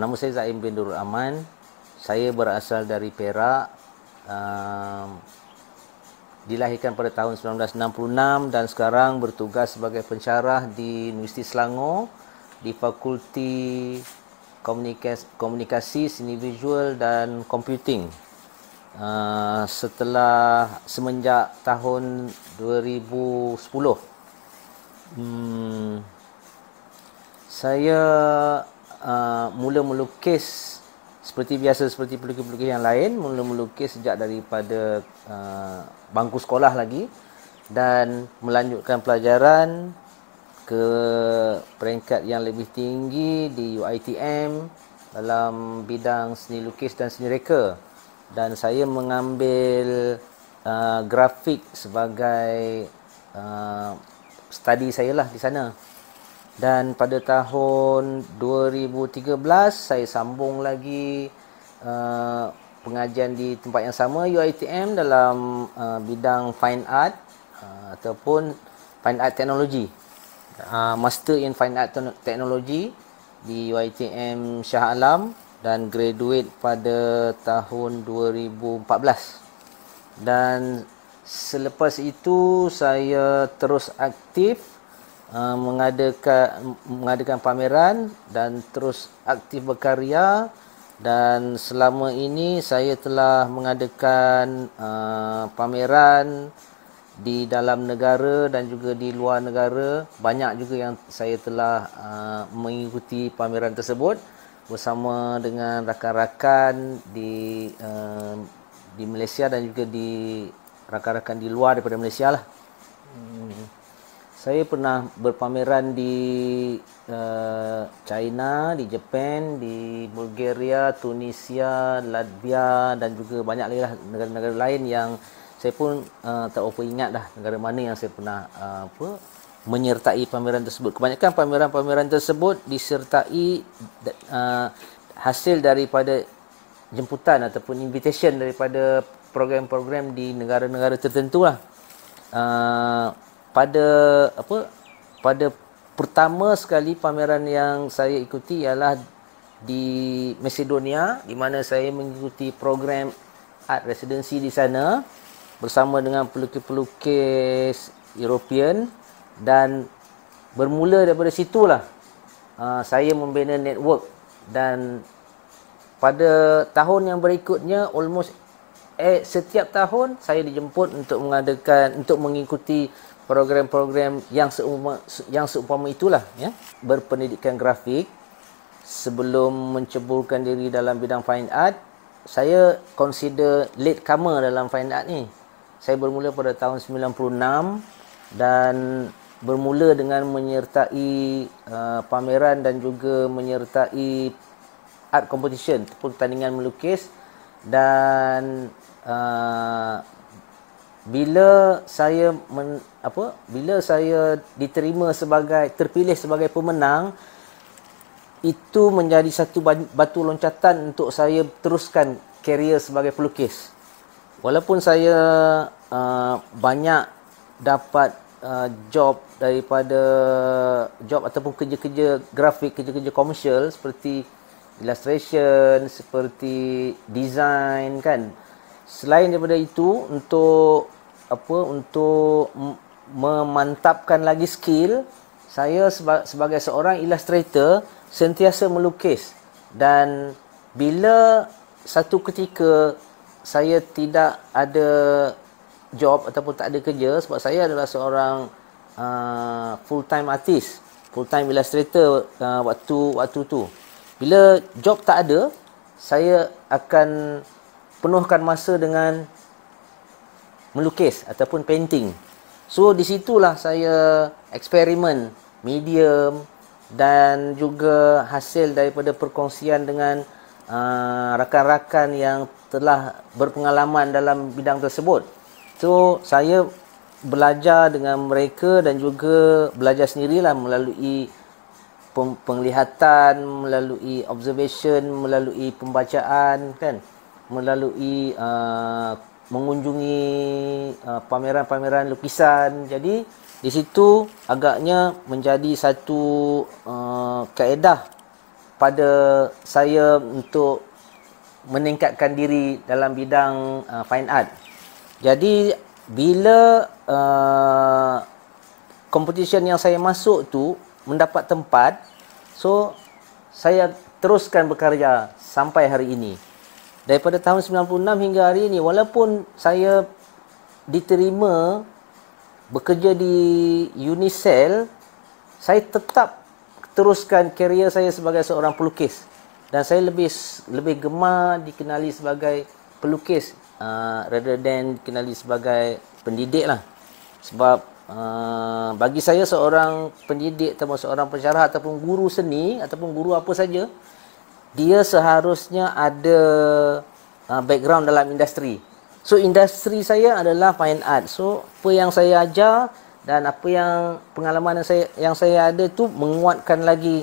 Nama saya Zaim bin Durul Aman. Saya berasal dari Perak. Dilahirkan pada tahun 1966 dan sekarang bertugas sebagai pensyarah di Universiti Selangor di Fakulti Komunikasi, Seni Visual dan Computing. Semenjak tahun 2010, saya mula melukis seperti biasa, seperti pelukis-pelukis yang lain, mula melukis sejak daripada bangku sekolah lagi dan melanjutkan pelajaran ke peringkat yang lebih tinggi di UiTM dalam bidang seni lukis dan seni reka, dan saya mengambil grafik sebagai study saya lah di sana. Dan pada tahun 2013 saya sambung lagi pengajian di tempat yang sama, UiTM, dalam bidang Fine Art ataupun Fine Art Technology. Master in Fine Art Technology di UiTM Shah Alam dan graduate pada tahun 2014. Dan selepas itu saya terus aktif mengadakan pameran dan terus aktif berkarya, dan selama ini saya telah mengadakan pameran di dalam negara dan juga di luar negara. Banyak juga yang saya telah mengikuti pameran tersebut bersama dengan rakan-rakan di Malaysia dan juga di rakan-rakan di luar daripada Malaysia lah. Saya pernah berpameran di China, di Jepun, di Bulgaria, Tunisia, Latvia dan juga banyak lagi lah negara-negara lain yang saya pun tak apa ingat dah negara mana yang saya pernah menyertai pameran tersebut. Kebanyakan pameran-pameran tersebut disertai hasil daripada jemputan ataupun invitation daripada program-program di negara-negara tertentu lah. Pada pertama sekali pameran yang saya ikuti ialah di Macedonia, di mana saya mengikuti program art residency di sana bersama dengan pelukis-pelukis European, dan bermula daripada situlah saya membina network. Dan pada tahun yang berikutnya, almost setiap tahun saya dijemput untuk mengikuti program-program yang seumpama itulah, ya. Berpendidikan grafik. Sebelum menceburkan diri dalam bidang fine art, saya consider late comer dalam fine art ni. Saya bermula pada tahun 96 dan bermula dengan menyertai pameran dan juga menyertai art competition, pertandingan melukis. Dan bila saya terpilih sebagai pemenang, itu menjadi satu batu loncatan untuk saya teruskan karier sebagai pelukis. Walaupun saya banyak dapat job ataupun kerja-kerja grafik, kerja-kerja komersial seperti illustration, seperti design, kan. Selain daripada itu, untuk memantapkan lagi skill, saya sebagai seorang illustrator sentiasa melukis. Dan bila satu ketika saya tidak ada job ataupun tak ada kerja, sebab saya adalah seorang full time artist, full time illustrator waktu tu. Bila job tak ada, saya akan penuhkan masa dengan melukis ataupun painting. So di situlah saya eksperimen medium dan juga hasil daripada perkongsian dengan rakan-rakan yang telah berpengalaman dalam bidang tersebut. So saya belajar dengan mereka dan juga belajar sendirilah melalui penglihatan, melalui observation, melalui pembacaan, kan, melalui mengunjungi pameran-pameran lukisan. Jadi di situ agaknya menjadi satu kaedah pada saya untuk meningkatkan diri dalam bidang fine art. Jadi bila competition yang saya masuk tu mendapat tempat, so saya teruskan bekerja sampai hari ini. Daripada tahun 96 hingga hari ini, walaupun saya diterima bekerja di Unicell, saya tetap teruskan karier saya sebagai seorang pelukis. Dan saya lebih gemar dikenali sebagai pelukis rather than dikenali sebagai pendidik lah. Sebab bagi saya seorang pendidik ataupun seorang pensyarah ataupun guru seni ataupun guru apa saja, dia seharusnya ada background dalam industri. So industri saya adalah fine art. So apa yang saya ajar dan apa yang pengalaman yang saya ada tu menguatkan lagi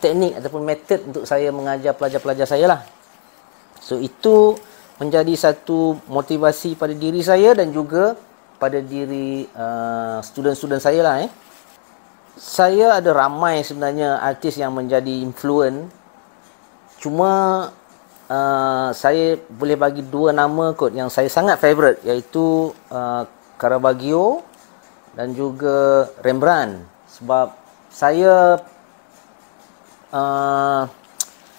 teknik ataupun metod untuk saya mengajar pelajar-pelajar saya lah. So itu menjadi satu motivasi pada diri saya dan juga pada diri student-student saya lah. Saya ada ramai sebenarnya artis yang menjadi influence. Cuma saya boleh bagi dua nama kot yang saya sangat favourite, iaitu Caravaggio dan juga Rembrandt. Sebab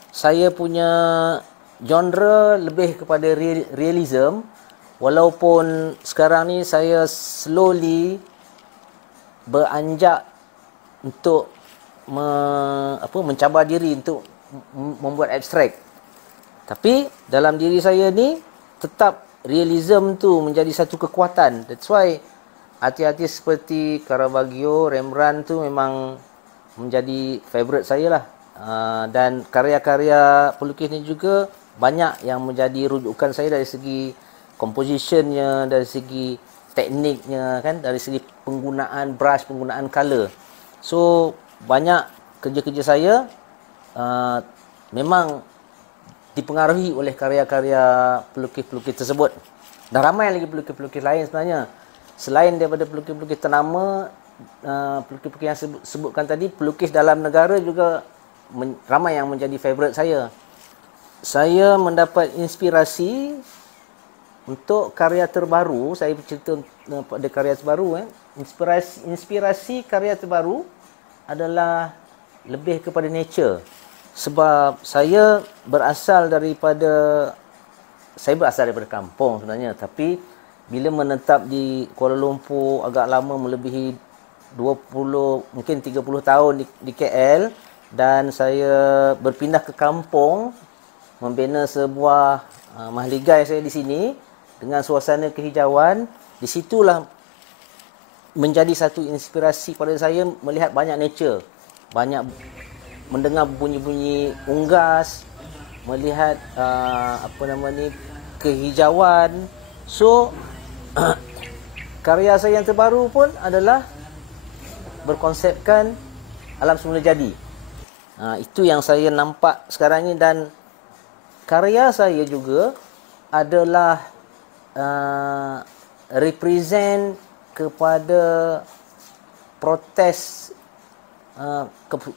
saya punya genre lebih kepada realism, walaupun sekarang ni saya slowly beranjak untuk mencabar diri untuk membuat abstrak. Tapi dalam diri saya ni tetap realism tu menjadi satu kekuatan. That's why artis-artis seperti Caravaggio, Rembrandt tu memang menjadi favourite saya lah. Dan karya-karya pelukis ni juga banyak yang menjadi rujukan saya dari segi compositionnya, dari segi tekniknya kan, dari segi penggunaan brush, penggunaan colour. So banyak kerja-kerja saya memang dipengaruhi oleh karya-karya pelukis-pelukis tersebut. Dan ramai lagi pelukis-pelukis lain sebenarnya. Selain daripada pelukis-pelukis ternama, pelukis-pelukis yang sebutkan tadi, pelukis dalam negara juga ramai yang menjadi favourite saya. Saya mendapat inspirasi untuk karya terbaru. Saya bercerita pada karya terbaru. Inspirasi karya terbaru adalah lebih kepada nature. Sebab saya berasal daripada kampung sebenarnya. Tapi bila menetap di Kuala Lumpur agak lama, melebihi 20, mungkin 30 tahun di KL, dan saya berpindah ke kampung membina sebuah mahligai saya di sini dengan suasana kehijauan. Di situlah menjadi satu inspirasi pada saya melihat banyak nature, banyak mendengar bunyi-bunyi unggas, melihat kehijauan. So karya saya yang terbaru pun adalah berkonsepkan alam semula jadi. Itu yang saya nampak sekarang ini, dan karya saya juga adalah represent kepada protes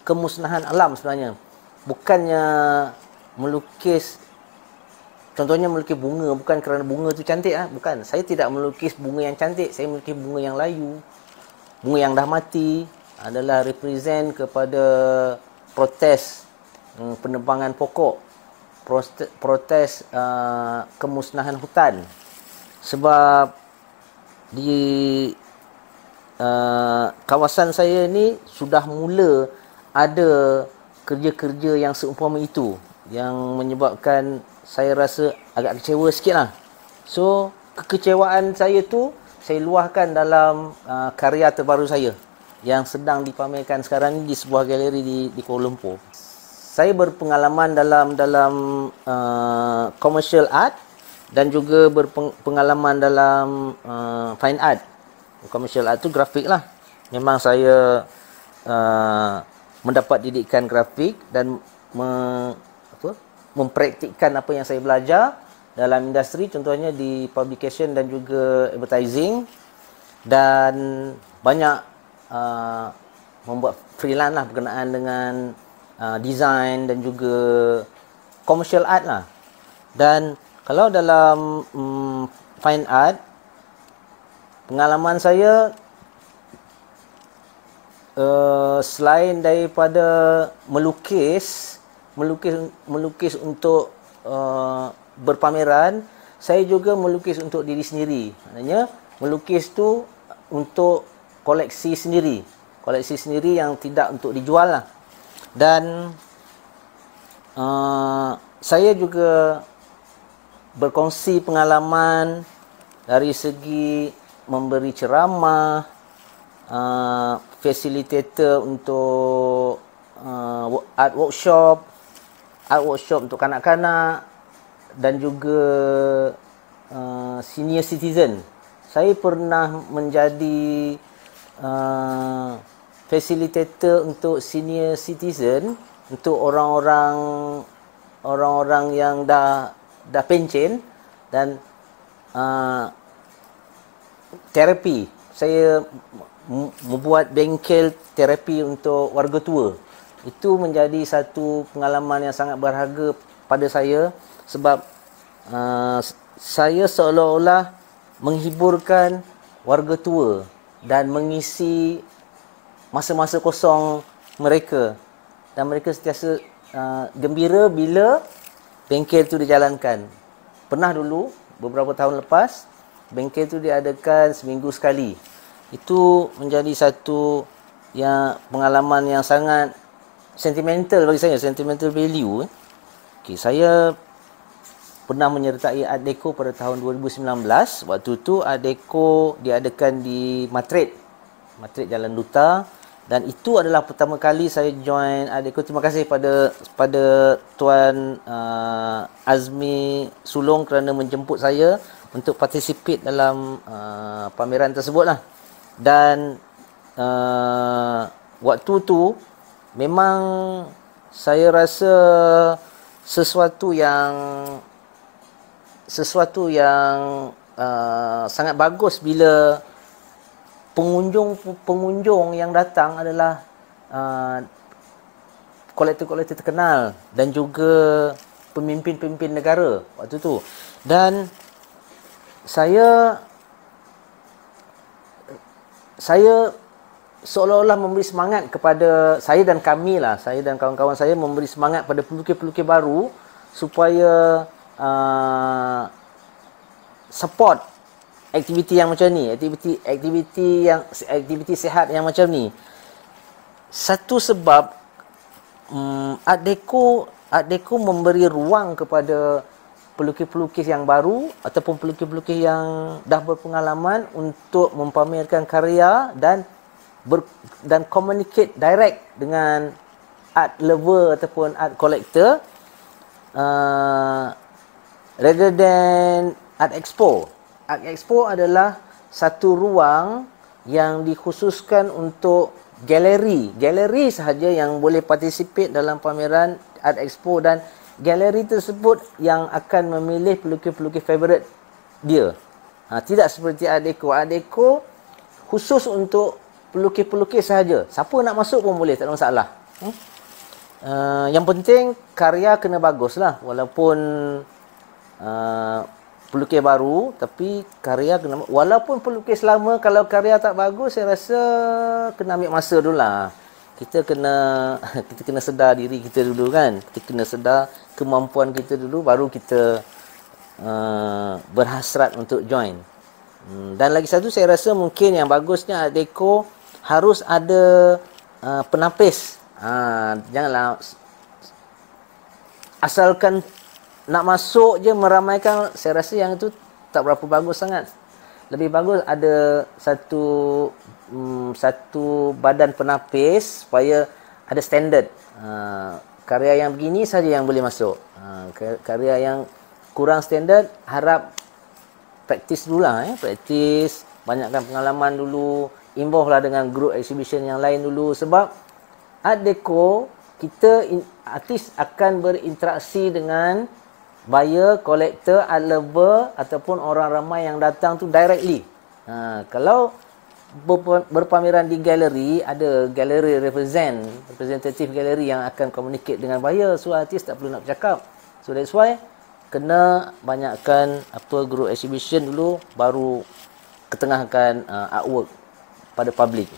kemusnahan alam sebenarnya. Bukannya melukis, contohnya melukis bunga bukan kerana bunga tu cantik bukan. Saya tidak melukis bunga yang cantik, saya melukis bunga yang layu, bunga yang dah mati. Adalah represent kepada protes penebangan pokok, protes kemusnahan hutan. Sebab di kawasan saya ni sudah mula ada kerja-kerja yang seumpama itu, yang menyebabkan saya rasa agak kecewa sikit lah. So kekecewaan saya tu saya luahkan dalam karya terbaru saya yang sedang dipamerkan sekarang ni di sebuah galeri di Kuala Lumpur. Saya berpengalaman dalam commercial art dan juga berpengalaman dalam fine art. Commercial art tu grafik lah. Memang saya mendapat didikan grafik dan mempraktikkan apa yang saya belajar dalam industri, contohnya di publication dan juga advertising, dan banyak membuat freelance lah berkenaan dengan design dan juga commercial art lah. Dan kalau dalam fine art, pengalaman saya selain daripada melukis untuk berpameran, saya juga melukis untuk diri sendiri. Maknanya melukis tu untuk koleksi sendiri yang tidak untuk dijual lah. Dan saya juga berkongsi pengalaman dari segi memberi ceramah, facilitator untuk art workshop untuk kanak-kanak, dan juga senior citizen. Saya pernah menjadi facilitator untuk senior citizen, untuk orang-orang yang dah pencen, dan terapi. Saya membuat bengkel terapi untuk warga tua. Itu menjadi satu pengalaman yang sangat berharga pada saya, sebab saya seolah-olah menghiburkan warga tua dan mengisi masa-masa kosong mereka, dan mereka sentiasa gembira bila bengkel tu dijalankan. Pernah dulu beberapa tahun lepas, bengkel tu diadakan seminggu sekali. Itu menjadi satu pengalaman yang sangat sentimental bagi saya, sentimental value. Saya pernah menyertai Art Deco pada tahun 2019. Waktu tu Art Deco diadakan di Madrid Jalan Duta, dan itu adalah pertama kali saya join Art Deco. Terima kasih pada Tuan Azmi Sulong kerana menjemput saya untuk participate dalam pameran tersebut lah. Dan waktu tu memang saya rasa sesuatu yang sangat bagus bila pengunjung yang datang adalah kolektor-kolektor terkenal dan juga pemimpin-pemimpin negara waktu tu. Dan saya seolah-olah memberi semangat kepada saya dan kawan-kawan saya memberi semangat pada pelukis-pelukis baru supaya support aktiviti yang macam ni, aktiviti sihat yang macam ni. Satu sebab Art Deco memberi ruang kepada pelukis-pelukis yang baru ataupun pelukis-pelukis yang dah berpengalaman untuk mempamerkan karya dan communicate direct dengan art lover ataupun art collector, rather than art expo. Art expo adalah satu ruang yang dikhususkan untuk galeri sahaja yang boleh participate dalam pameran art expo, dan galeri tersebut yang akan memilih pelukis-pelukis favourite dia. Tidak seperti Art Deco. Art Deco khusus untuk pelukis-pelukis sahaja. Siapa nak masuk pun boleh, tak ada masalah. Yang penting karya kena bagus lah. Walaupun pelukis baru, tapi karya kena, walaupun pelukis lama, kalau karya tak bagus, saya rasa kena ambil masa dulu lah. Kita kena sedar diri kita dulu kan. Kita kena sedar kemampuan kita dulu, baru kita berhasrat untuk join. Dan lagi satu, saya rasa mungkin yang bagusnya Art Deco harus ada penapis. Janganlah asalkan nak masuk je meramaikan. Saya rasa yang itu tak berapa bagus sangat. Lebih bagus ada satu badan penapis supaya ada standard. Karya yang begini saja yang boleh masuk. Karya yang kurang standard, harap praktis dulu lah. Praktis, banyakkan pengalaman dulu, involve lah dengan group exhibition yang lain dulu. Sebab Art Deco, artis akan berinteraksi dengan buyer, collector, art lover ataupun orang ramai yang datang tu directly. Kalau berpameran di galeri, ada galeri representative galeri yang akan communicate dengan buyer, so artis tak perlu nak bercakap. So that's why kena banyakkan group exhibition dulu, baru ketengahkan artwork pada public.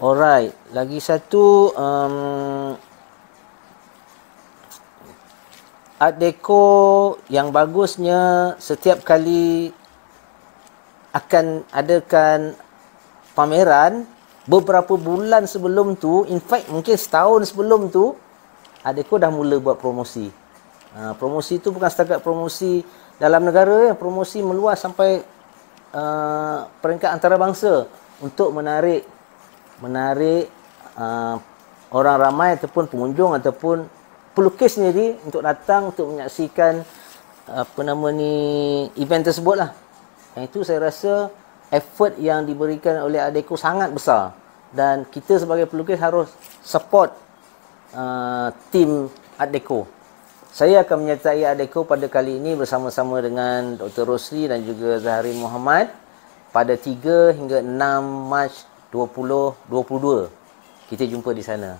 Alright, lagi satu Art Deco yang bagusnya setiap kali akan adakan pameran, beberapa bulan sebelum tu, in fact mungkin setahun sebelum tu, Art Deco dah mula buat promosi. Promosi tu bukan setakat promosi dalam negara, promosi meluas sampai peringkat antarabangsa untuk menarik orang ramai ataupun pengunjung ataupun pelukis sendiri untuk datang untuk menyaksikan event tersebut lah. Yang itu saya rasa effort yang diberikan oleh Art Deco sangat besar, dan kita sebagai pelukis harus support tim Art Deco. Saya akan menyertai Art Deco pada kali ini bersama-sama dengan Dr. Rosli dan juga Zaharin Muhammad pada 3 hingga 6 Mac 2022. Kita jumpa di sana.